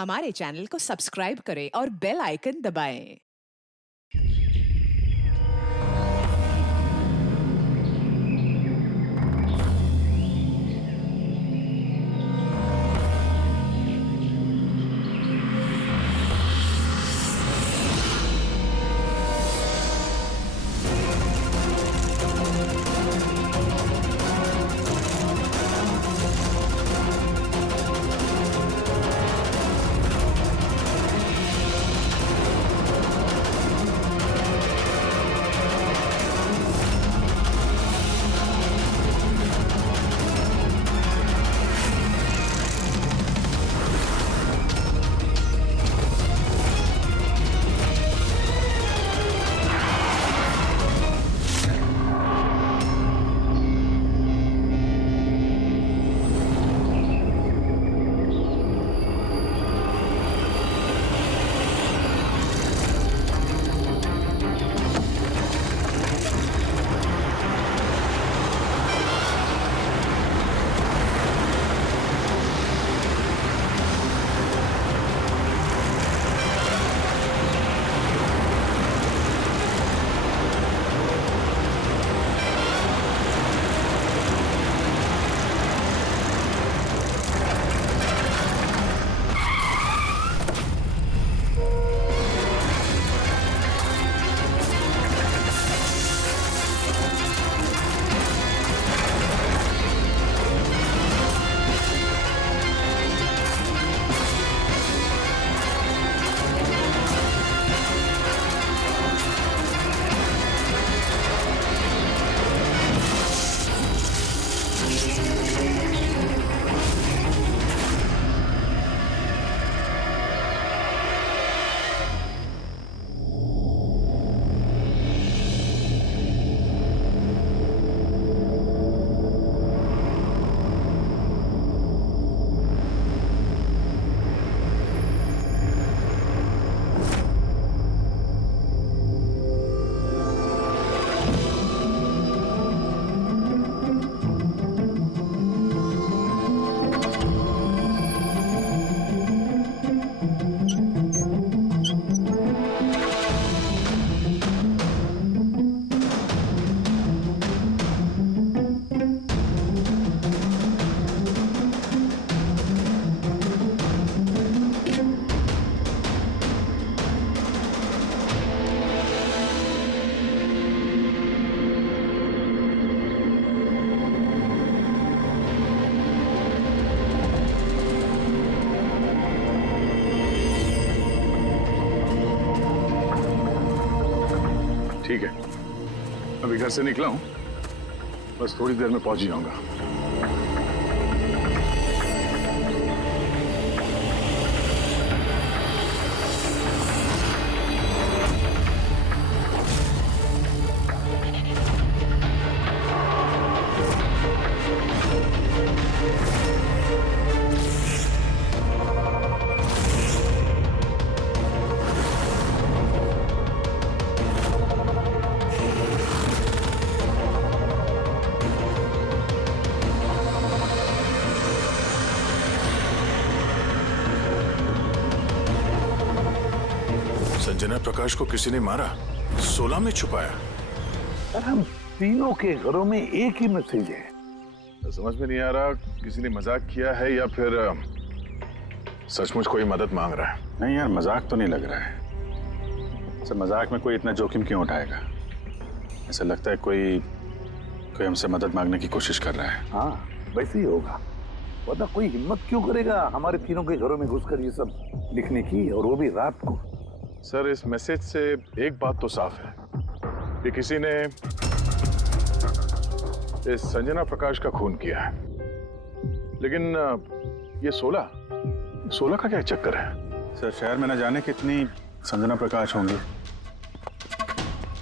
हमारे चैनल को सब्सक्राइब करें और बेल आइकन दबाएं। ठीक है, अभी घर से निकला हूं, बस थोड़ी देर में पहुंच ही जाऊंगा। संजना प्रकाश को किसी ने मारा, 16 में छुपाया। सर, हम तीनों के घरों में एक ही मैसेज है। तो समझ में नहीं आ रहा किसी ने मजाक किया है या फिर सचमुच कोई मदद मांग रहा है। नहीं यार, मजाक तो नहीं लग रहा है। सर, मजाक में कोई इतना जोखिम क्यों उठाएगा? ऐसा लगता है कोई हमसे मदद मांगने की कोशिश कर रहा है। हाँ, वैसे ही होगा, वरना कोई हिम्मत क्यों करेगा हमारे तीनों के घरों में घुसकर ये सब लिखने की, और वो भी रात को। सर, इस मैसेज से एक बात तो साफ है कि किसी ने इस संजना प्रकाश का खून किया है, लेकिन ये 16 का क्या चक्कर है? सर, शहर में न जाने कितनी संजना प्रकाश होंगी,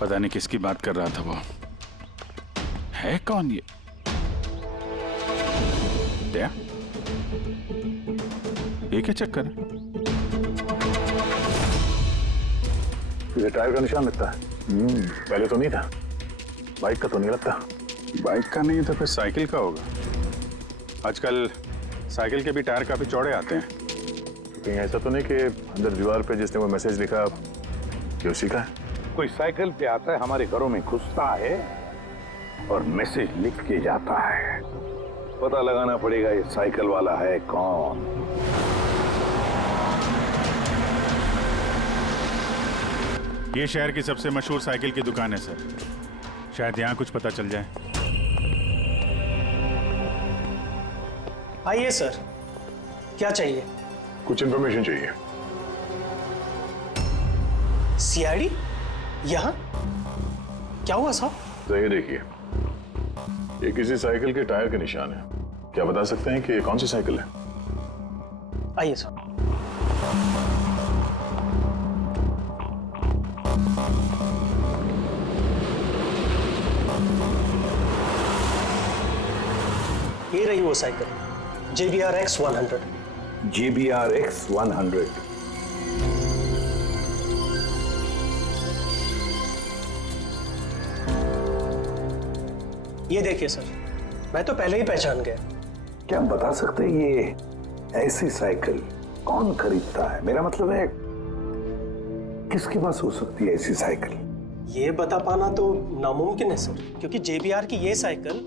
पता नहीं किसकी बात कर रहा था वो। है कौन ये? क्या चक्कर है? ये टायर का निशान लगता है। पहले तो नहीं था। बाइक का तो नहीं लगता। बाइक का नहीं तो फिर साइकिल का होगा। आजकल साइकिल के भी टायर काफी चौड़े आते हैं। कहीं ऐसा तो नहीं कि अंदर दीवार पे जिसने वो मैसेज लिखा कि उसी का है? कोई साइकिल पे आता है, हमारे घरों में घुसता है और मैसेज लिख के जाता है। पता लगाना पड़ेगा ये साइकिल वाला है कौन। ये शहर की सबसे मशहूर साइकिल की दुकान है सर, शायद यहाँ कुछ पता चल जाए। आइए सर, क्या चाहिए? कुछ इन्फॉर्मेशन चाहिए। सीआईडी यहाँ? क्या हुआ साहब? तो ये देखिए, ये किसी साइकिल के टायर के निशान है। क्या बता सकते हैं कि ये कौन सी साइकिल है? आइए सर। ये रही वो साइकिल, JBR-X 100। JBR-X 100। ये देखिए सर, मैं तो पहले ही पहचान गया। क्या बता सकते हैं ये ऐसी साइकिल कौन खरीदता है? मेरा मतलब है किसके पास हो सकती है ऐसी साइकिल? ये बता पाना तो नामुमकिन है सर, क्योंकि JBR की ये साइकिल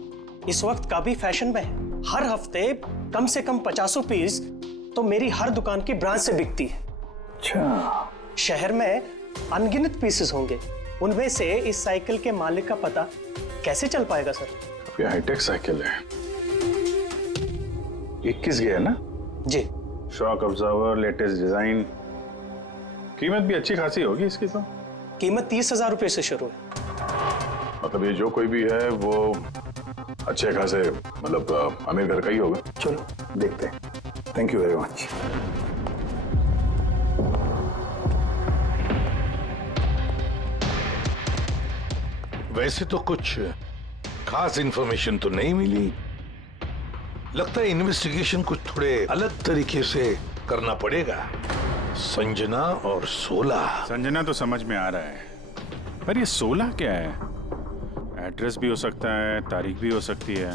इस वक्त काफी फैशन में है। हर हफ्ते कम से कम 50 पीस तो मेरी हर दुकान की ब्रांच से बिकती है। अच्छा, शहर में अनगिनत पीसेस होंगे, उनमें से इस साइकिल के मालिक का पता कैसे चल पाएगा सर? ये हाईटेक साइकिल है, 21 गियर ना? जी। शॉक ऑब्जर्वर, लेटेस्ट डिजाइन, कीमत भी अच्छी खासी होगी इसकी तो। कीमत 30,000 रुपए से शुरू है। मतलब ये जो कोई भी है वो अच्छे खासे, मतलब अमीर घर का ही होगा। चलो देखते हैं। Thank you very much. वैसे तो कुछ खास इंफॉर्मेशन तो नहीं मिली। लगता है इन्वेस्टिगेशन कुछ थोड़े अलग तरीके से करना पड़ेगा। संजना और 16। संजना तो समझ में आ रहा है, पर ये 16 क्या है? एड्रेस भी हो सकता है, तारीख भी हो सकती है।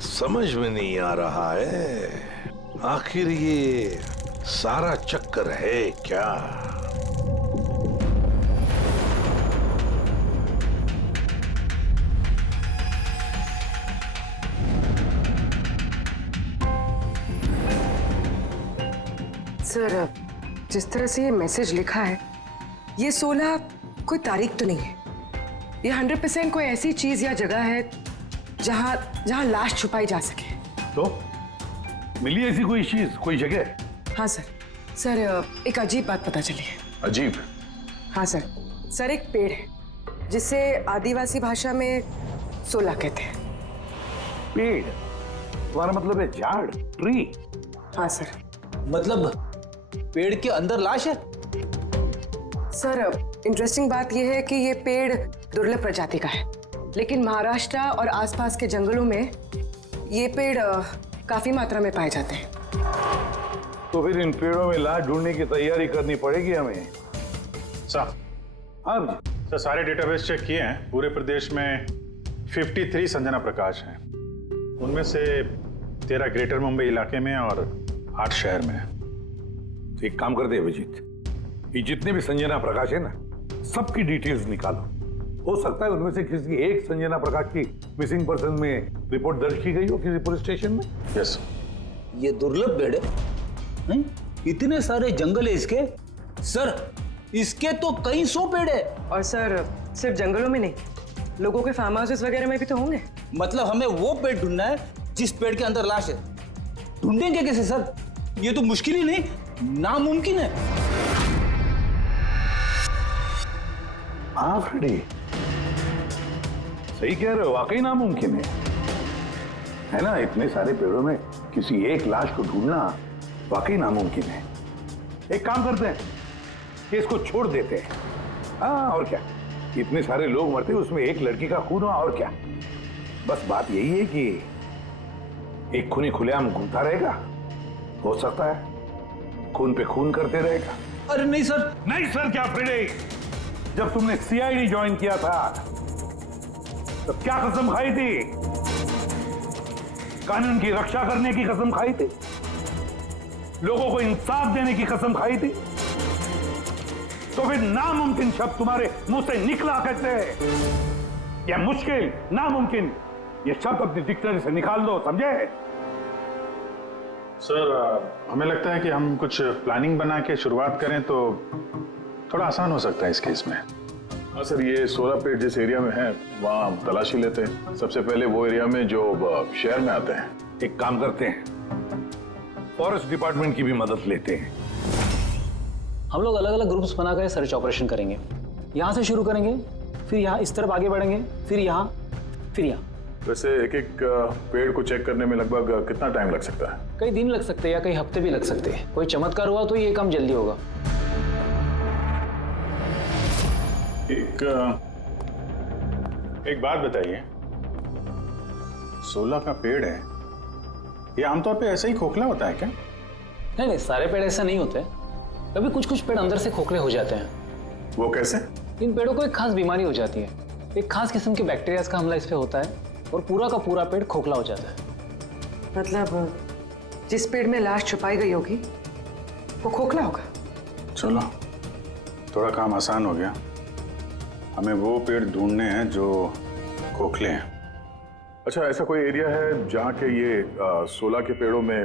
समझ में नहीं आ रहा है आखिर ये सारा चक्कर है क्या? सर, जिस तरह से ये मैसेज लिखा है, ये 16 कोई तारीख तो नहीं है। ये 100% कोई ऐसी चीज या जगह है जहां जहां लाश छुपाई जा सके। तो मिली ऐसी कोई चीज, कोई जगह? हाँ सर। सर, एक अजीब बात पता चली है। अजीब? हाँ सर। सर, एक पेड़ है जिसे आदिवासी भाषा में 16 कहते हैं। पेड़? तुम्हारा मतलब है झाड़, ट्री? हाँ सर। मतलब पेड़ के अंदर लाश है? सर, इंटरेस्टिंग बात यह है कि ये पेड़ दुर्लभ प्रजाति का है, लेकिन महाराष्ट्र और आसपास के जंगलों में ये पेड़ काफी मात्रा में पाए जाते हैं। तो फिर इन पेड़ों में लाश ढूंढने की तैयारी करनी पड़ेगी हमें। साहब, हाँ सर सारे डेटाबेस चेक किए हैं। पूरे प्रदेश में 53 संजना प्रकाश हैं। उनमें से 13 ग्रेटर मुंबई इलाके में और 8 शहर में है। तो एक काम करते हैं अभिजीत, ये जितने भी संजना प्रकाश है ना, सबकी डिटेल्स निकालो। हो सकता है उनमें से किसी एक संजना प्रकाश की मिसिंग पर्सन में रिपोर्ट दर्ज की गई हो किसी पुलिस स्टेशन में। यस। ये दुर्लभ पेड़ है? हैं? इतने सारे जंगल है इसके? सर, इसके तो कई 100 पेड़ है। और सर, सिर्फ जंगलों में नहीं, लोगों के फार्म हाउसेस वगैरह में भी तो होंगे। मतलब हमें वो पेड़ ढूंढना है जिस पेड़ के अंदर लाश है। ढूंढेंगे कैसे सर? ये तो मुश्किल ही नहीं, नामुमकिन है। हाँ फ्रेडी, सही कह रहे हो, वाकई नामुमकिन है ना? इतने सारे पेड़ों में किसी एक लाश को ढूंढना वाकई नामुमकिन है। एक काम करते हैं कि इसको छोड़ देते हैं। हाँ, और क्या, इतने सारे लोग मरते उसमें एक लड़की का खून हुआ, और क्या। बस बात यही है कि एक खूनी खुलेआम घूमता रहेगा, हो सकता है खून पे खून करते रहेगा। अरे नहीं सर। नहीं सर क्या फ्रेडी? जब तुमने सीआईडी ज्वाइन किया था तो क्या कसम खाई थी? कानून की रक्षा करने की कसम खाई थी। लोगों को इंसाफ देने की कसम खाई थी, तो फिर नामुमकिन शब्द तुम्हारे मुंह से निकला कैसे? या मुश्किल, नामुमकिन, ये शब्द अपनी डिक्शनरी से निकाल दो, समझे? सर हमें लगता है कि हम कुछ प्लानिंग बना के शुरुआत करें तो थोड़ा आसान हो सकता है इस केस में। हाँ सर, ये 16 पेड़ जिस एरिया में है वहाँ हम तलाशी लेते हैं। सबसे पहले वो एरिया में जो शहर में आते हैं। एक काम करते हैं, फॉरेस्ट डिपार्टमेंट की भी मदद लेते हैं। हम लोग अलग अलग ग्रुप्स बनाकर सर्च ऑपरेशन करेंगे। यहाँ से शुरू करेंगे, फिर यहाँ इस तरफ आगे बढ़ेंगे, फिर यहाँ, फिर यहाँ। वैसे एक एक पेड़ को चेक करने में लगभग कितना टाइम लग सकता है? कई दिन लग सकते हैं या कई हफ्ते भी लग सकते हैं। कोई चमत्कार हुआ तो ये काम जल्दी होगा। एक बात बताइए, 16 का पेड़ है, ये आमतौर पे ऐसा ही खोखला होता है क्या? नहीं, सारे पेड़ ऐसे नहीं होते। कभी कुछ कुछ पेड़ अंदर से खोखले हो जाते हैं। वो कैसे? इन पेड़ों को एक खास बीमारी हो जाती है। एक खास किस्म के बैक्टीरिया का हमला इस पे होता है और पूरा का पूरा पेड़ खोखला हो जाता है। मतलब जिस पेड़ में लाश छुपाई गई होगी वो खोखला होगा? चलो, थोड़ा काम आसान हो गया। हमें वो पेड़ ढूंढने हैं जो खोखले हैं। अच्छा, ऐसा कोई एरिया है जहाँ के ये 16 के पेड़ों में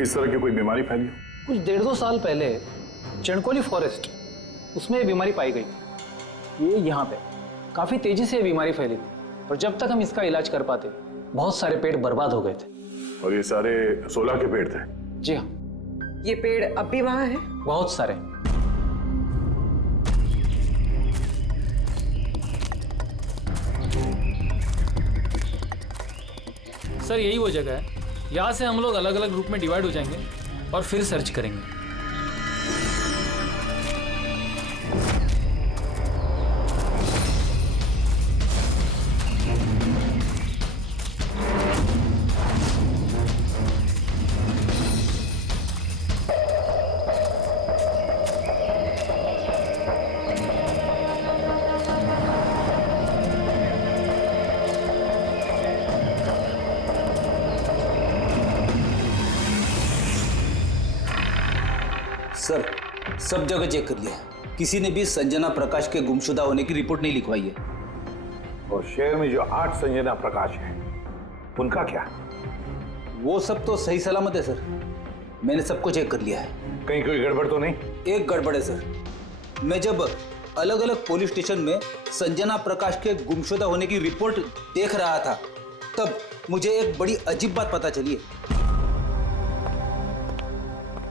इस तरह की कोई बीमारी फैली? कुछ 1.5-2 साल पहले चणकोली फॉरेस्ट, उसमें ये बीमारी पाई गई। ये यहाँ पे काफी तेजी से ये बीमारी फैली थी और जब तक हम इसका इलाज कर पाते बहुत सारे पेड़ बर्बाद हो गए थे। और ये सारे 16 के पेड़ थे? जी हाँ। ये पेड़ अब भी वहां है? बहुत सारे। सर यही वो जगह है। यहाँ से हम लोग अलग अलग ग्रुप में डिवाइड हो जाएंगे और फिर सर्च करेंगे। सर, सब जगह चेक कर लिया, किसी ने भी संजना प्रकाश के गुमशुदा होने की रिपोर्ट नहीं लिखवाई है। और शहर में जो 8 संजना प्रकाश हैं, उनका क्या? वो सब तो सही सलामत है सर। मैंने सबको चेक कर लिया है। कहीं कोई गड़बड़ तो नहीं? एक गड़बड़ है सर। मैं जब अलग अलग पुलिस स्टेशन में संजना प्रकाश के गुमशुदा होने की रिपोर्ट देख रहा था तब मुझे एक बड़ी अजीब बात पता चली है।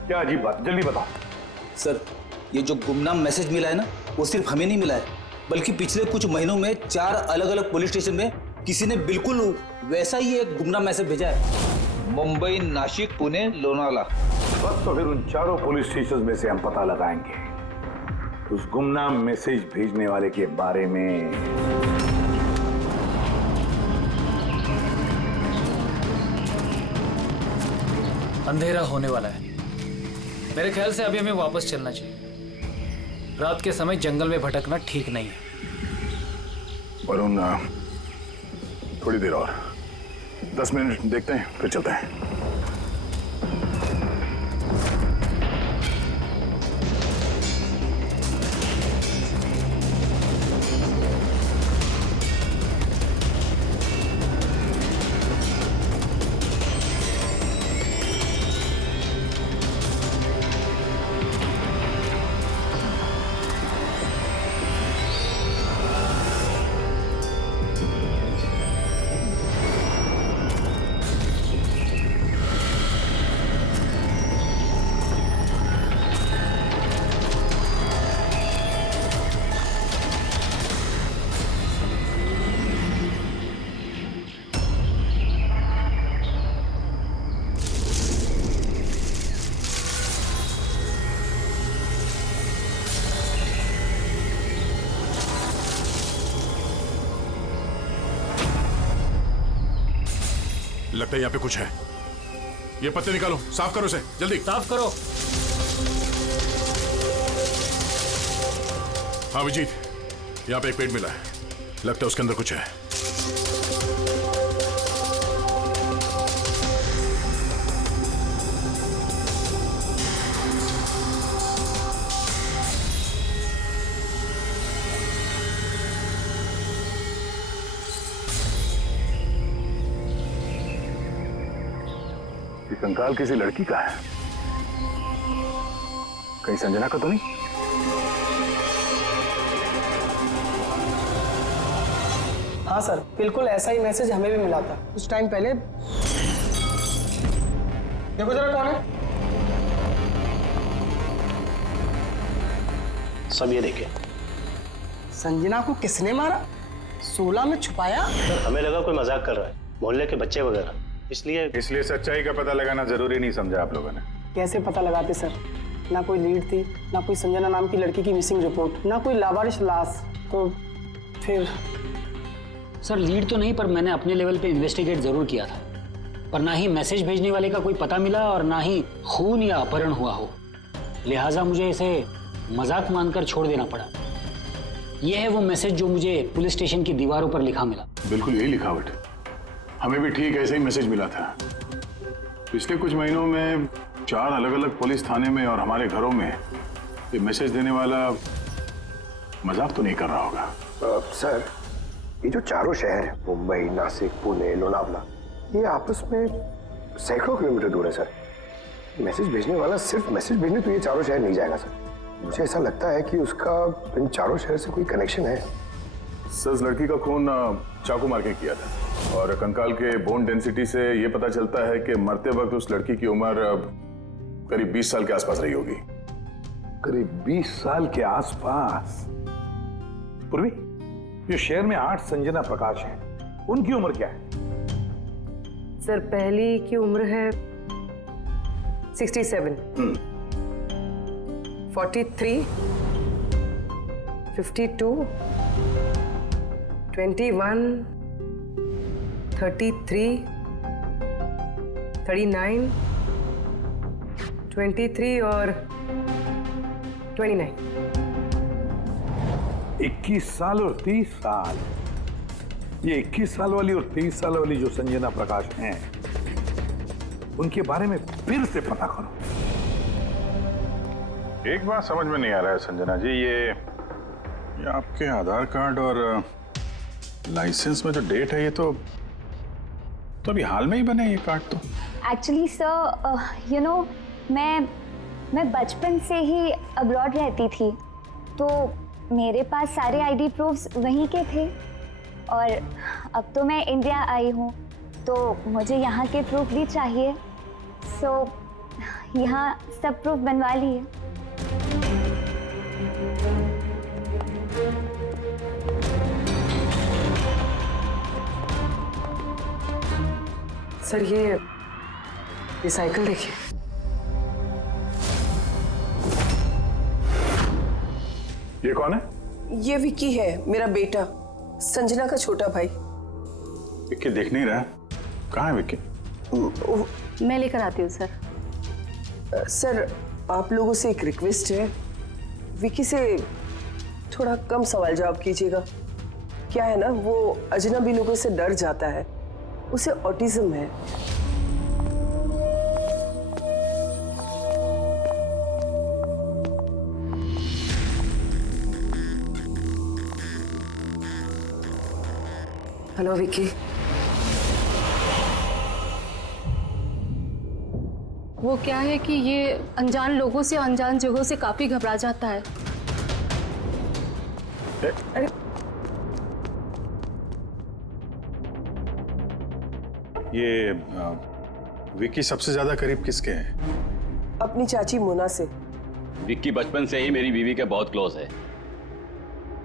क्या अजीब बात? जल्दी बताओ। सर, ये जो गुमनाम मैसेज मिला है ना, वो सिर्फ हमें नहीं मिला है, बल्कि पिछले कुछ महीनों में 4 अलग अलग पुलिस स्टेशन में किसी ने बिल्कुल वैसा ही एक गुमनाम मैसेज भेजा है। मुंबई, नासिक, पुणे, लोनावाला। बस तो फिर उन चारों पुलिस स्टेशन में से हम पता लगाएंगे उस गुमनाम मैसेज भेजने वाले के बारे में। अंधेरा होने वाला है। मेरे ख्याल से अभी हमें वापस चलना चाहिए। रात के समय जंगल में भटकना ठीक नहीं है। वरुण, थोड़ी देर और 10 मिनट देखते हैं, फिर चलते हैं। लगता है यहाँ पे कुछ है। ये पत्ते निकालो, साफ करो इसे, जल्दी साफ करो। हाँ विजीत, यहाँ पे एक पेड़ मिला है, लगता है उसके अंदर कुछ है। कंकाल किसी लड़की का है, कहीं संजना का तो नहीं? हाँ सर, बिल्कुल ऐसा ही मैसेज हमें भी मिला था कुछ टाइम पहले। देखो जरा कौन है। सब ये देखे। संजना को किसने मारा? 16 में छुपाया? सर हमें लगा कोई मजाक कर रहा है, मोहल्ले के बच्चे वगैरह, इसलिए सच्चाई का पता लगाना जरूरी नहीं समझा आप लोगों ने? कैसे पता लगाते सर? ना कोई लीड थी, ना कोई संजना नाम की लड़की की मिसिंग रिपोर्ट, ना कोई लावारिश लाश, तो फिर सर लीड तो नहीं, पर मैंने अपने लेवल पे इन्वेस्टिगेट जरूर किया था, पर ना ही मैसेज भेजने वाले का कोई पता मिला और ना ही खून या अपहरण हुआ हो। लिहाजा मुझे इसे मजाक मानकर छोड़ देना पड़ा। यह है वो मैसेज जो मुझे पुलिस स्टेशन की दीवारों पर लिखा मिला। बिल्कुल यही लिखावट, हमें भी ठीक ऐसे ही मैसेज मिला था। पिछले कुछ महीनों में 4 अलग अलग पुलिस थाने में और हमारे घरों में ये मैसेज देने वाला मजाक तो नहीं कर रहा होगा। सर, ये जो चारों शहर है, मुंबई, नासिक, पुणे, लोनावला, ये आपस में सैकड़ों किलोमीटर दूर है सर। मैसेज भेजने वाला सिर्फ मैसेज भेजने तो ये चारों शहर नहीं जाएगा सर। मुझे ऐसा लगता है कि उसका इन चारों शहर से कोई कनेक्शन है। सर, उस लड़की का खून चाकू मार के किया था और कंकाल के बोन डेंसिटी से ये पता चलता है कि मरते वक्त उस लड़की की उम्र करीब 20 साल के आसपास रही होगी। करीब 20 साल के आसपास। पूर्वी, जो शहर में 8 संजना प्रकाश हैं, उनकी उम्र क्या है? सर, पहली की उम्र है 67, 43, 52, 21, 33, 39, 23 और 29। 21 साल और 30 साल। ये 21 साल वाली और 30 साल वाली जो संजना प्रकाश हैं, उनके बारे में फिर से पता करो। एक बात समझ में नहीं आ रहा है संजना जी, ये आपके आधार कार्ड और लाइसेंस में जो डेट है ये तो अभी हाल में ही बने ये कार्ड तो। एक्चुअली सर, यू नो, मैं बचपन से ही अब्रॉड रहती थी, तो मेरे पास सारे आईडी प्रूफ्स वहीं के थे और अब तो मैं इंडिया आई हूँ तो मुझे यहाँ के प्रूफ भी चाहिए। सो यहाँ सब प्रूफ बनवा लिए। सर, ये साइकिल देखिए। ये कौन है? ये विक्की है, मेरा बेटा, संजना का छोटा भाई। विक्की दिख नहीं रहा, कहाँ है विक्की? मैं लेकर आती हूँ सर। सर, आप लोगों से एक रिक्वेस्ट है, विक्की से थोड़ा कम सवाल जवाब कीजिएगा। क्या है ना, वो अजनबी लोगों से डर जाता है, उसे ऑटिज्म है। हेलो विक्की। वो क्या है कि ये अनजान लोगों से, अनजान जगहों से काफी घबरा जाता है। अरे ये विक्की सबसे ज्यादा करीब किसके है? अपनी चाची मोना से। विक्की बचपन से ही मेरी बीवी के बहुत क्लोज है।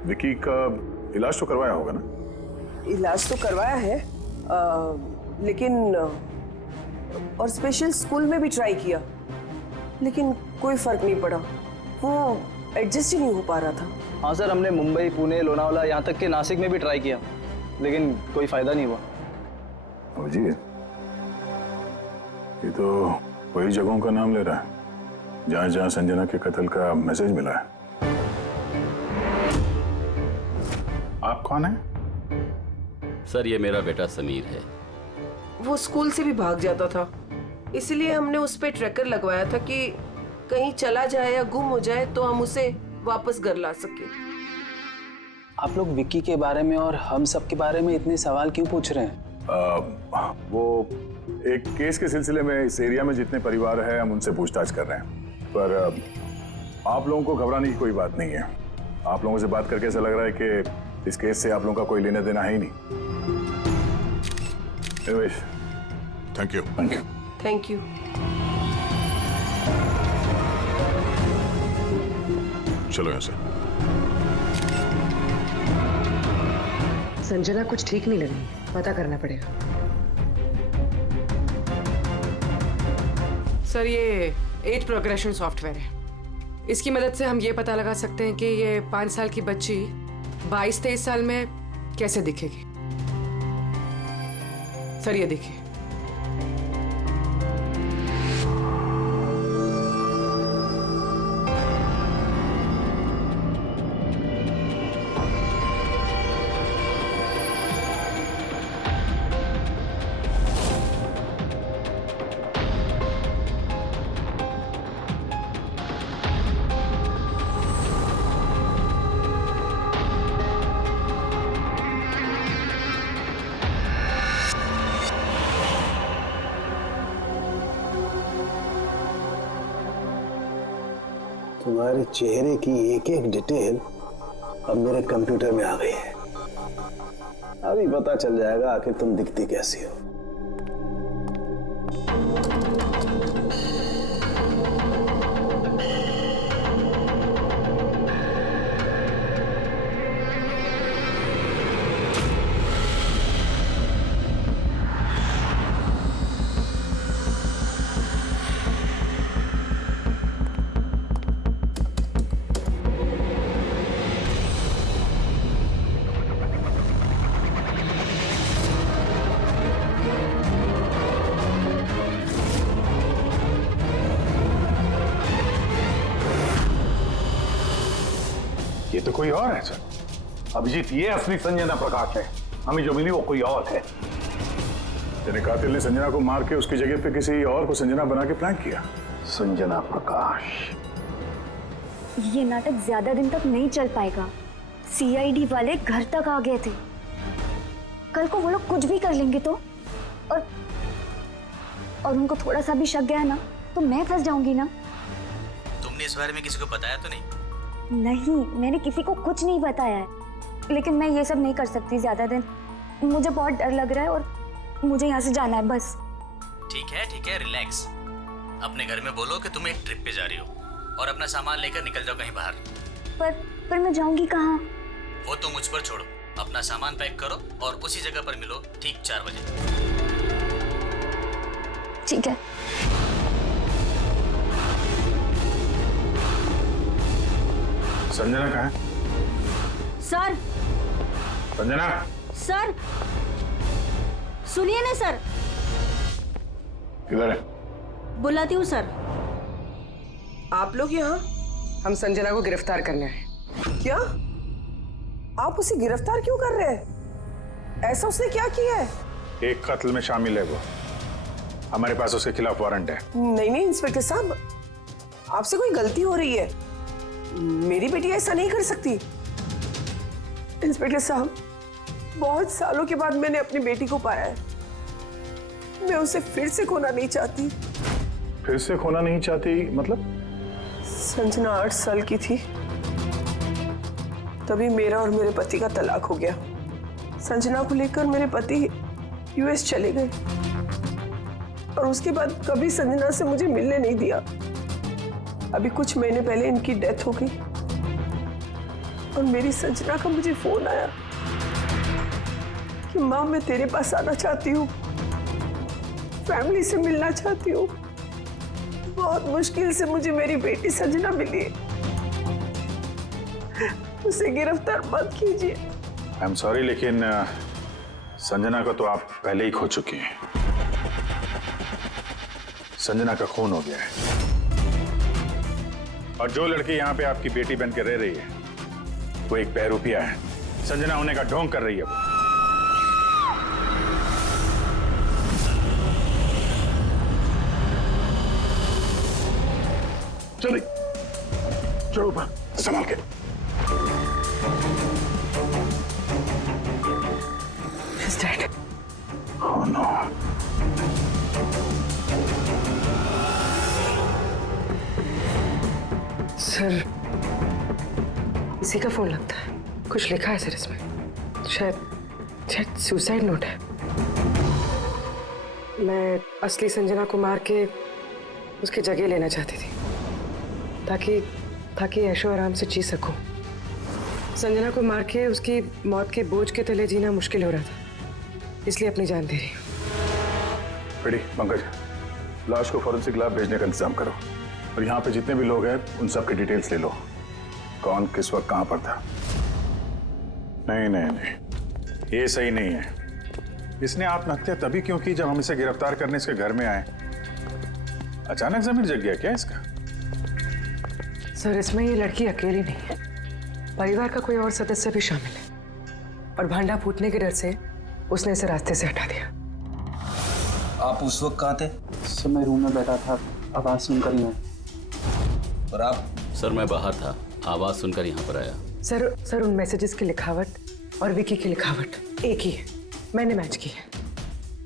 विक्की का इलाज तो करवाया होगा ना? इलाज तो करवाया है, लेकिन और स्पेशल स्कूल में भी ट्राई किया, लेकिन कोई फर्क नहीं पड़ा। वो एडजस्ट ही नहीं हो पा रहा था। हाँ सर, हमने मुंबई, पुणे, लोनावला, यहाँ तक के नासिक में भी ट्राई किया, लेकिन कोई फायदा नहीं हुआ। अभिजीत, ये तो वही जगहों का नाम ले रहा है जहां जहां संजना के कत्ल का मैसेज मिला है। आप कौन है? सर, ये मेरा बेटा समीर है। वो स्कूल से भी भाग जाता था, इसलिए हमने उस पे ट्रैकर लगवाया था कि कहीं चला जाए या गुम हो जाए तो हम उसे वापस घर ला सके। आप लोग विक्की के बारे में और हम सब के बारे में इतने सवाल क्यों पूछ रहे हैं? वो एक केस के सिलसिले में इस एरिया में जितने परिवार हैं हम उनसे पूछताछ कर रहे हैं, पर आप लोगों को घबराने की कोई बात नहीं है। आप लोगों से बात करके ऐसा लग रहा है कि इस केस से आप लोगों का कोई लेना देना है ही नहीं। Thank you. Thank you. Thank you. चलो यहाँ से। संजना कुछ ठीक नहीं लग रही, पता करना पड़ेगा। सर, ये एज प्रोग्रेशन सॉफ्टवेयर है। इसकी मदद से हम ये पता लगा सकते हैं कि ये 5 साल की बच्ची 22-23 साल में कैसे दिखेगी। सर, ये देखिए। तुम्हारे चेहरे की एक एक डिटेल अब मेरे कंप्यूटर में आ गई है। अभी पता चल जाएगा आखिर तुम दिखती कैसी हो। ये तो कोई और है सर। अभिजीत, ये असली संजना प्रकाश है। हमें जो मिली वो कोई और है। तेरे कातिल ने संजना को मार के उसकी जगह पे किसी और को संजना बना के प्लान किया। संजना प्रकाश। ये नाटक ज्यादा दिन तक नहीं चल पाएगा। सीआईडी वाले घर तक आ गए थे। कल को वो लोग कुछ भी कर लेंगे तो, और उनको थोड़ा सा भी शक गया ना तो मैं फंस जाऊंगी ना। तुमने इस बारे में किसी को बताया तो नहीं? नहीं, मैंने किसी को कुछ नहीं बताया है, लेकिन मैं ये सब नहीं कर सकती ज्यादा दिन। मुझे बहुत डर लग रहा है और मुझे यहाँ से जाना है बस। ठीक है, रिलैक्स। अपने घर में बोलो कि तुम एक ट्रिप पे जा रही हो और अपना सामान लेकर निकल जाओ कहीं बाहर। पर मैं जाऊंगी कहाँ? वो तो मुझ पर छोड़ो। अपना सामान पैक करो और उसी जगह पर मिलो ठीक 4 बजे। ठीक है। संजना कहाँ है? सर। संजना। सर, सुनिए ना सर। किधर है? बुलाती हूँ सर। आप लोग यहाँ? हम संजना को गिरफ्तार करने आए। क्या? आप उसे गिरफ्तार क्यों कर रहे हैं? ऐसा उसने क्या किया है? एक कत्ल में शामिल है वो। हमारे पास उसके खिलाफ वारंट है। नहीं इंस्पेक्टर साहब, आपसे कोई गलती हो रही है। मेरी बेटी ऐसा नहीं कर सकती। इंस्पेक्टर साहब, बहुत सालों के बाद मैंने अपनी बेटी को पाया है। मैं उसे फिर से खोना नहीं चाहती। फिर से खोना नहीं चाहती मतलब? संजना 8 साल की थी, तभी मेरा और मेरे पति का तलाक हो गया। संजना को लेकर मेरे पति यूएस चले गए और उसके बाद कभी संजना से मुझे मिलने नहीं दिया। अभी कुछ महीने पहले इनकी डेथ हो गई और मेरी संजना का मुझे फोन आया कि माँ, मैं तेरे पास आना चाहती हूँ, फैमिली से मिलना चाहती हूँ। बहुत मुश्किल से मुझे मेरी बेटी संजना मिली है। उसे गिरफ्तार मत कीजिए। आई एम सॉरी, लेकिन संजना को तो आप पहले ही खो चुकी हैं। संजना का खून हो गया है और जो लड़की यहाँ पे आपकी बेटी बन के रह रही है वो एक बहरूपिया है। संजना होने का ढोंग कर रही है वो। चलिए चलो संभाल के। He's dead. Oh no. Sir, इसी का फोन लगता है। कुछ लिखा है सर इसमें, शायद सुसाइड नोट है। मैं असली संजना को मार के उसकी जगह लेना चाहती थी, ताकि ऐशो आराम से जी सकूं। संजना को मार के उसकी मौत के बोझ के तले जीना मुश्किल हो रहा था, इसलिए अपनी जान दे रही हूँ। रेडी पंकज, लाश को फॉरेंसिक लैब भेजने का इंतजाम करो और यहाँ पे जितने भी लोग हैं उन सब की डिटेल्स ले लो, कौन किस वक्त कहाँ पर था। नहीं नहीं नहीं, ये सही नहीं है। इसने आत्महत्या तभी क्यों की जब हम इसे गिरफ्तार करने इसके घर में आए। अचानक जमीन जग गया क्या इसका? सर, इसमें ये लड़की अकेली नहीं है, परिवार का कोई और सदस्य भी शामिल है और भांडा फूटने के डर से उसने इसे रास्ते से हटा दिया। आप उस वक्त कहाँ थे? सर, मैं रूम में बैठा था, आवाज सुनकर ही मैं। और आप? सर, मैं बाहर था, आवाज सुनकर यहाँ पर आया। सर, उन मैसेजेस की लिखावट और विकी की लिखावट एक ही है, मैंने मैच की है।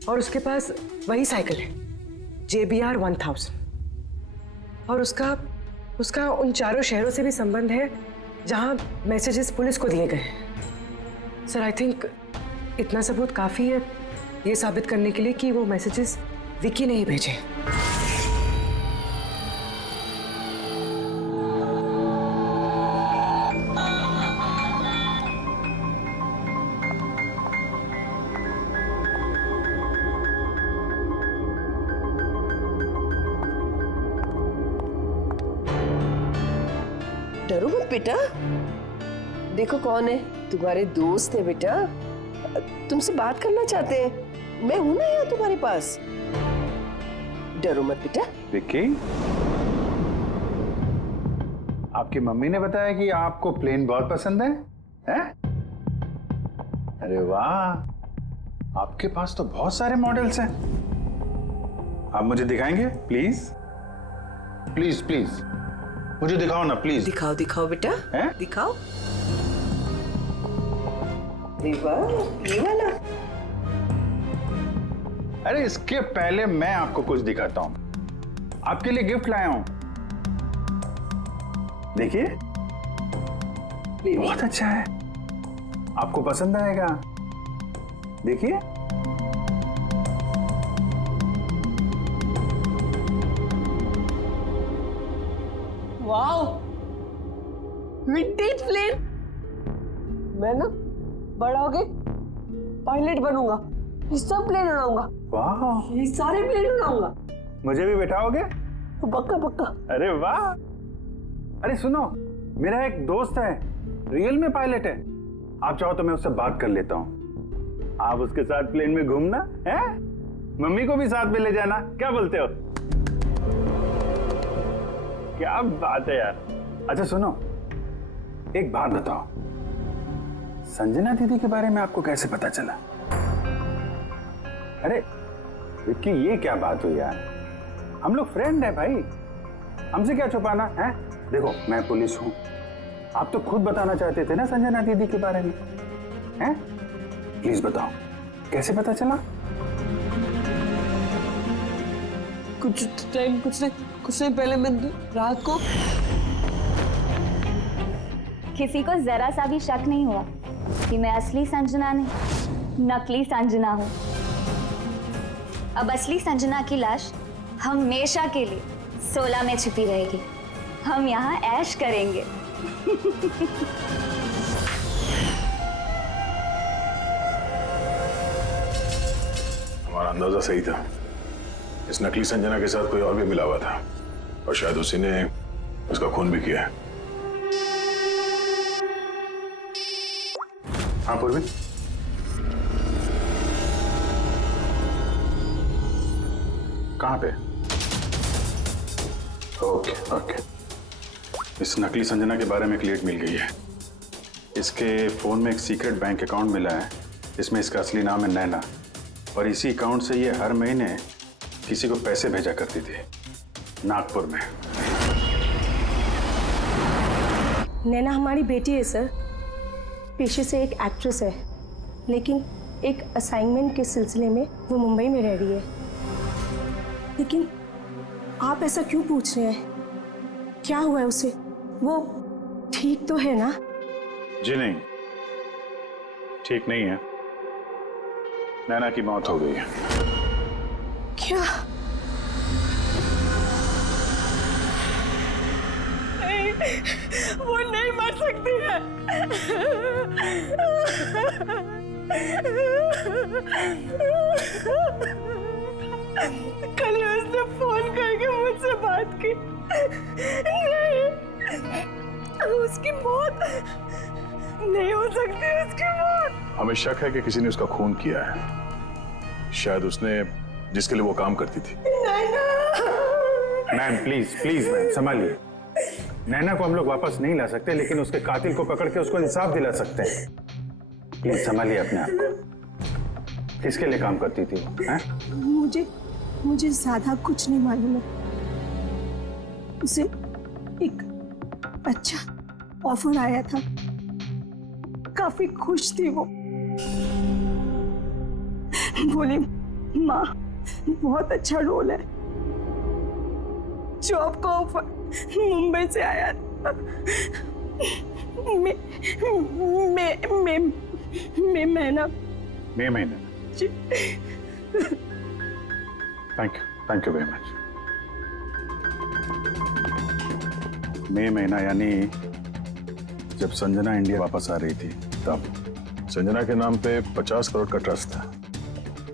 और उसके पास वही साइकिल है, JBR 1000, और उसका उन चारों शहरों से भी संबंध है जहां मैसेजेस पुलिस को दिए गए हैं। सर, आई थिंक इतना सबूत काफी है ये साबित करने के लिए कि वो मैसेजेस विकी ने ही भेजे। डरो मत बेटा, देखो कौन है, तुम्हारे दोस्त है बेटा, तुमसे बात करना चाहते हैं। मैं हूं ना यहाँ तुम्हारे पास, डरो मत बेटा। विक्की, आपकी मम्मी ने बताया कि आपको प्लेन बहुत पसंद है, हैं? अरे वाह, आपके पास तो बहुत सारे मॉडल्स हैं। आप मुझे दिखाएंगे प्लीज? प्लीज प्लीज मुझे दिखाओ ना प्लीज। दिखाओ दिखाओ बेटा, हैं? दिखाओ। ये वाला। अरे इसके पहले मैं आपको कुछ दिखाता हूं। आपके लिए गिफ्ट लाया हूं, देखिए, बहुत अच्छा है, आपको पसंद आएगा। देखिए, वाओ, विंटेज प्लेन। मैं ना बड़ा होके पायलट बनूंगा, ये सब प्लेन उड़ाऊंगा। वाह, ये सारे प्लेन उड़ाऊंगा। मुझे भी बैठाओगे? पक्का पक्का। अरे वाह, अरे सुनो, मेरा एक दोस्त है, रियल में पायलट है। आप चाहो तो मैं उससे बात कर लेता हूँ, आप उसके साथ प्लेन में घूमना है, मम्मी को भी साथ में ले जाना, क्या बोलते हो? क्या बात है यार। अच्छा सुनो, एक बात बताओ, संजना दीदी के बारे में आपको कैसे पता चला? अरे विक्की, ये क्या बात हुई यार, हम लोग फ्रेंड है भाई, हमसे क्या छुपाना है? देखो, मैं पुलिस हूं, आप तो खुद बताना चाहते थे ना संजना दीदी के बारे में, हैं? प्लीज बताओ, कैसे पता चला? कुछ नहीं पहले मैं रात को किसी को जरा सा भी शक नहीं हुआ कि मैं असली संजना नहीं, नकली संजना हूँ। अब असली संजना की लाश हमेशा के लिए 16 में छिपी रहेगी। हम यहाँ ऐश करेंगे। हमारा अंदाजा सही था, इस नकली संजना के साथ कोई और भी मिला हुआ था और शायद उसी ने उसका खून भी किया है। हाँ पूर्वी, कहाँ पे? ओके ओके, इस नकली संजना के बारे में एक लीड मिल गई है। इसके फोन में एक सीक्रेट बैंक अकाउंट मिला है, इसमें इसका असली नाम है नैना, और इसी अकाउंट से ये हर महीने किसी को पैसे भेजा करती थी नागपुर में। नैना हमारी बेटी है सर, पेशे से एक एक्ट्रेस है, लेकिन एक असाइनमेंट के सिलसिले में वो मुंबई में रह रही है। लेकिन आप ऐसा क्यों पूछ रहे हैं? क्या हुआ है उसे? वो ठीक तो है ना? जी नहीं, ठीक नहीं है। नैना की मौत हो गई है। क्या? नहीं, वो नहीं मर सकती है। कल उसने फोन करके मुझसे बात की। नहीं, उसकी मौत नहीं हो सकती, उसकी मौत। हमें शक है कि किसी ने उसका खून किया है। शायद उसने जिसके लिए वो काम करती थी। मैम प्लीज प्लीज मैम संभालिए। नैना को हम लोग वापस नहीं ला सकते, लेकिन उसके कातिल को पकड़ के उसको इंसाफ दिला सकते हैं। प्लीज संभालिए अपने आप को। किसके लिए काम करती थी वो? मुझे ज्यादा कुछ नहीं मालूम है। उसे एक अच्छा ऑफर आया था, काफी खुश थी वो। बोली माँ बहुत अच्छा रोल है। जॉब का ऑफर मुंबई से आया था। मई महीने। Thank you very much. मई महीना यानी जब संजना इंडिया वापस आ रही थी तब। संजना के नाम पे 50 करोड़ का ट्रस्ट था,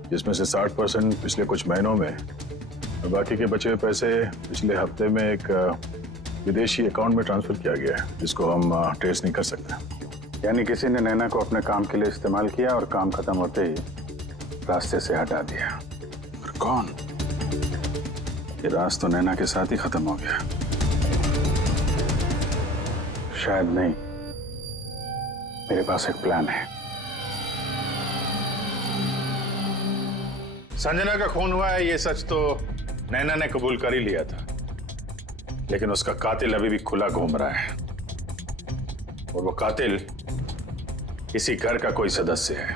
जिसमें से 60% पिछले कुछ महीनों में और बाकी के बचे हुए पैसे पिछले हफ्ते में एक विदेशी अकाउंट में ट्रांसफर किया गया है, जिसको हम ट्रेस नहीं कर सकते। यानी किसी ने नैना को अपने काम के लिए इस्तेमाल किया और काम खत्म होते ही रास्ते से हटा दिया। पर कौन? ये राज तो नैना के साथ ही खत्म हो गया। शायद नहीं, मेरे पास एक प्लान है। संजना का खून हुआ है, ये सच तो नैना ने कबूल कर ही लिया था, लेकिन उसका कातिल अभी भी खुला घूम रहा है। और वो कातिल इसी घर का कोई सदस्य है।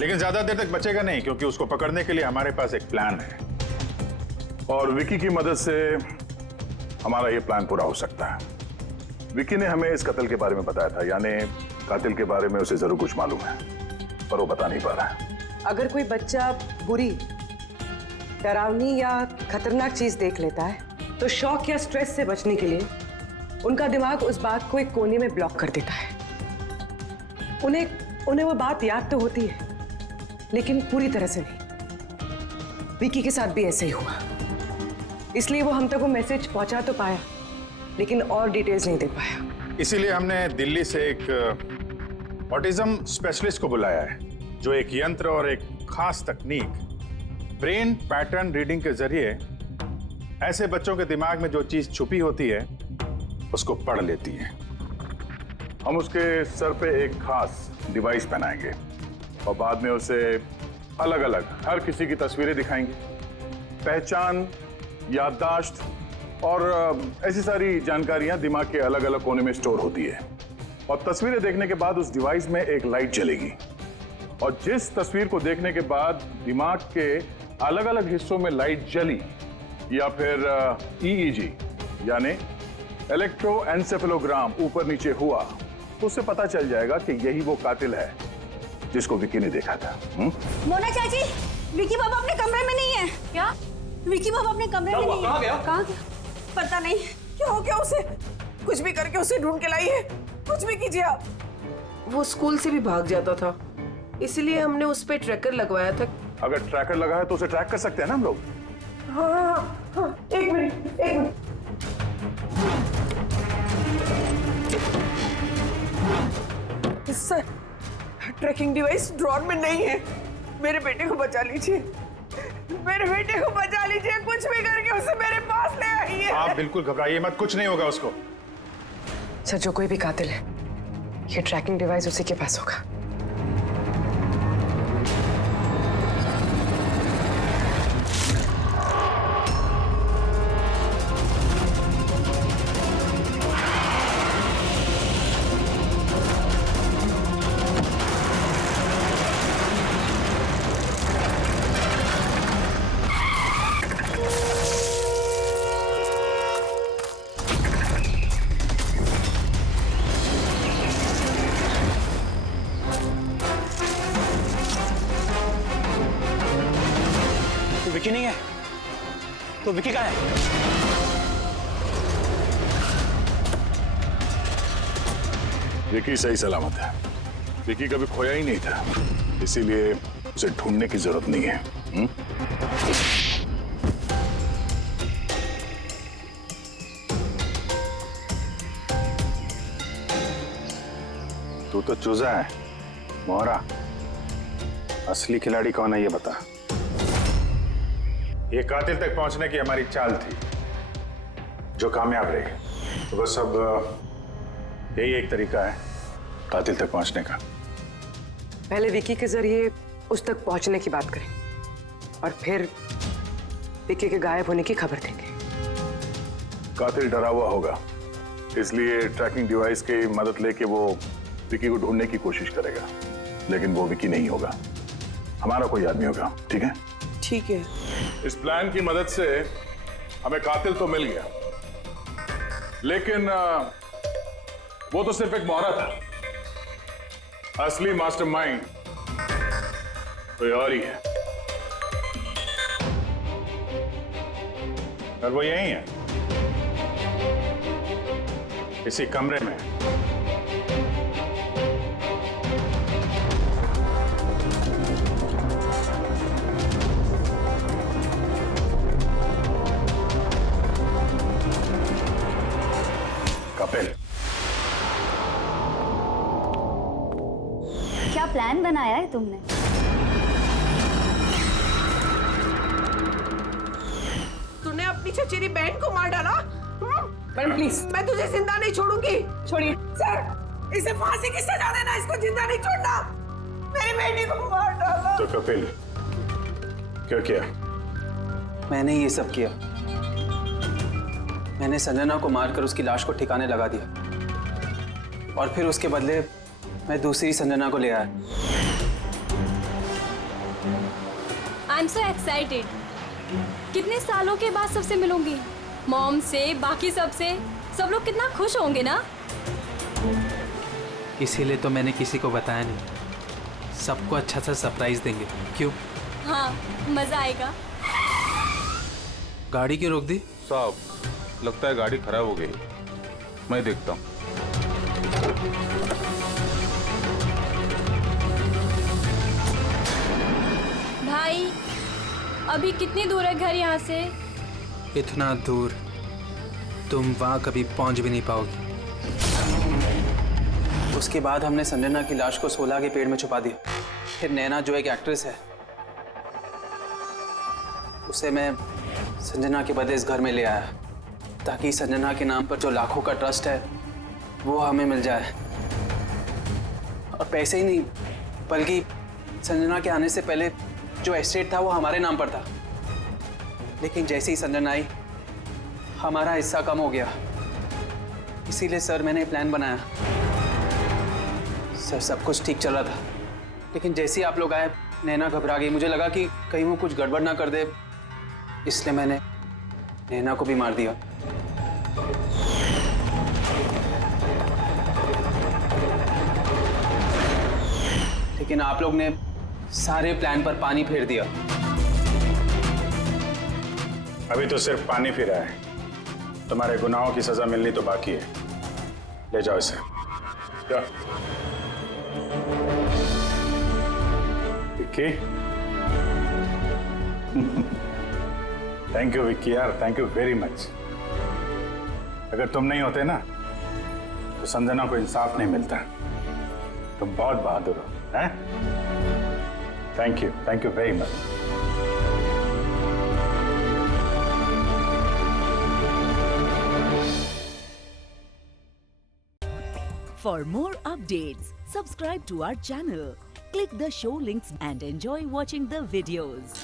लेकिन ज्यादा देर तक बचेगा नहीं, क्योंकि उसको पकड़ने के लिए हमारे पास एक प्लान है और विकी की मदद से हमारा ये प्लान पूरा हो सकता है। विकी ने हमें इस कत्ल के बारे में बताया था, यानी कातिल के बारे में उसे जरूर कुछ मालूम है, पर वो बता नहीं पा रहा है। अगर कोई बच्चा बुरी, डरावनी या खतरनाक चीज देख लेता है तो शॉक या स्ट्रेस से बचने के लिए उनका दिमाग उस बात को एक कोने में ब्लॉक कर देता है। उन्हें वो बात याद तो होती है, लेकिन पूरी तरह से नहीं। विकी के साथ भी ऐसा ही हुआ, इसलिए वो हम तक वो मैसेज पहुंचा तो पाया, लेकिन और डिटेल्स नहीं दे पाया। इसीलिए हमने दिल्ली से एक ऑटिज्म स्पेशलिस्ट को बुलाया है, जो एक यंत्र और एक खास तकनीक ब्रेन पैटर्न रीडिंग के जरिए ऐसे बच्चों के दिमाग में जो चीज छुपी होती है उसको पढ़ लेती है। हम उसके सर पे एक खास डिवाइस पहनाएंगे और बाद में उसे अलग अलग हर किसी की तस्वीरें दिखाएंगे। पहचान, याददाश्त और ऐसी सारी जानकारियां दिमाग के अलग अलग कोने में स्टोर होती है। और तस्वीरें देखने के बाद उस डिवाइस में एक लाइट जलेगी और जिस तस्वीर को देखने के बाद दिमाग के अलग अलग हिस्सों में लाइट जली या फिर EEG यानी इलेक्ट्रोएन्सेफेलोग्राम ऊपर नीचे हुआ, तो उससे पता चल जाएगा कि यही वो कातिल है जिसको विकी ने देखा था। मोना चाची, विकी बाबा अपने कमरे में नहीं है। क्या? विकी बाबा अपने कमरे में नहीं है। कहाँ गया? कहाँ गया? पता नहीं। क्या हो गया उसे? कुछ भी करके उसे ढूंढ के लाई है। कुछ भी कीजिए आप। वो स्कूल से भी भाग जाता था, इसलिए हमने उस पे ट्रैकर लगवाया था। अगर ट्रैकर लगा है तो उसे ट्रैक कर सकते हैं ना हम लोग। हाँ, एक minute. Sir, tracking device drawer में नहीं है। मेरे बेटे को बचा लीजिए, मेरे बेटे को बचा लीजिए। कुछ भी करके उसे मेरे पास ले आइए। आप बिल्कुल घबराइए मत, कुछ नहीं होगा उसको। सर, जो कोई भी कातिल है, ये ट्रैकिंग डिवाइस उसी के पास होगा। तो विकी कहाँ है? विकी सही सलामत है। विकी कभी खोया ही नहीं था, इसीलिए उसे ढूंढने की जरूरत नहीं है। तू तो चूजा है मोहरा। असली खिलाड़ी कौन है ये बता। ये कातिल तक पहुंचने की हमारी चाल थी जो कामयाब रही। तो बस अब यही एक तरीका है कातिल तक पहुंचने का। पहले विकी के जरिए उस तक पहुंचने की बात करें और फिर विकी के गायब होने की खबर देंगे। कातिल डरा हुआ होगा, इसलिए ट्रैकिंग डिवाइस की मदद लेके वो विकी को ढूंढने की कोशिश करेगा, लेकिन वो विकी नहीं होगा, हमारा कोई आदमी होगा। ठीक है? ठीक है। इस प्लान की मदद से हमें कातिल तो मिल गया, लेकिन वो तो सिर्फ एक मोहरा था। असली मास्टरमाइंड कोई और ही है, और वो यही है, इसी कमरे में। कपिल, क्या प्लान बनाया है तुमने? तूने अपनी चचेरी बहन को मार डाला? Madam please. मैं तुझे जिंदा नहीं छोड़ूंगी। छोड़िए सर, इसे फांसी की सजा देना, इसको जिंदा नहीं छोड़ना। मेरी बेटी को मार डाला। तो कपिल क्या किया? मैंने ये सब किया। मैंने संजना को मारकर उसकी लाश को ठिकाने लगा दिया और फिर उसके बदले मैं दूसरी संजना को ले आया। I am so excited. कितने सालों के बाद सबसे मिलूंगी, मॉम से, बाकी सबसे। सब लोग कितना खुश होंगे ना। इसीलिए तो मैंने किसी को बताया नहीं। सबको अच्छा सा सरप्राइज देंगे। क्यों? हाँ, मजा आएगा। गाड़ी क्यों रोक दी? साहब, लगता है गाड़ी खराब हो गई, मैं देखता हूँ। भाई, अभी कितनी दूर है घर यहाँ से? इतना दूर तुम वहां कभी पहुंच भी नहीं पाओगी। उसके बाद हमने संजना की लाश को सोला के पेड़ में छुपा दिया। फिर नैना जो एक एक्ट्रेस है, उसे मैं संजना के बदले इस घर में ले आया ताकि संजना के नाम पर जो लाखों का ट्रस्ट है वो हमें मिल जाए। और पैसे ही नहीं, बल्कि संजना के आने से पहले जो एस्टेट था वो हमारे नाम पर था। लेकिन जैसे ही संजना आई, हमारा हिस्सा कम हो गया। इसीलिए सर मैंने प्लान बनाया। सर सब कुछ ठीक चल रहा था, लेकिन जैसे ही आप लोग आए, नैना घबरा गई। मुझे लगा कि कहीं वो कुछ गड़बड़ ना कर दे, इसलिए मैंने नैना को भी मार दिया। लेकिन आप लोग ने सारे प्लान पर पानी फेर दिया। अभी तो सिर्फ पानी फिरा है, तुम्हारे गुनाहों की सजा मिलनी तो बाकी है। ले जाओ इसे। क्या? विक्की? थैंक यू विक्की यार, थैंक यू वेरी मच। अगर तुम नहीं होते ना तो संजना को इंसाफ नहीं मिलता। तुम बहुत बहादुर हो, हैं? Thank you very much. For more updates, subscribe to our channel, click the show links and enjoy watching the videos.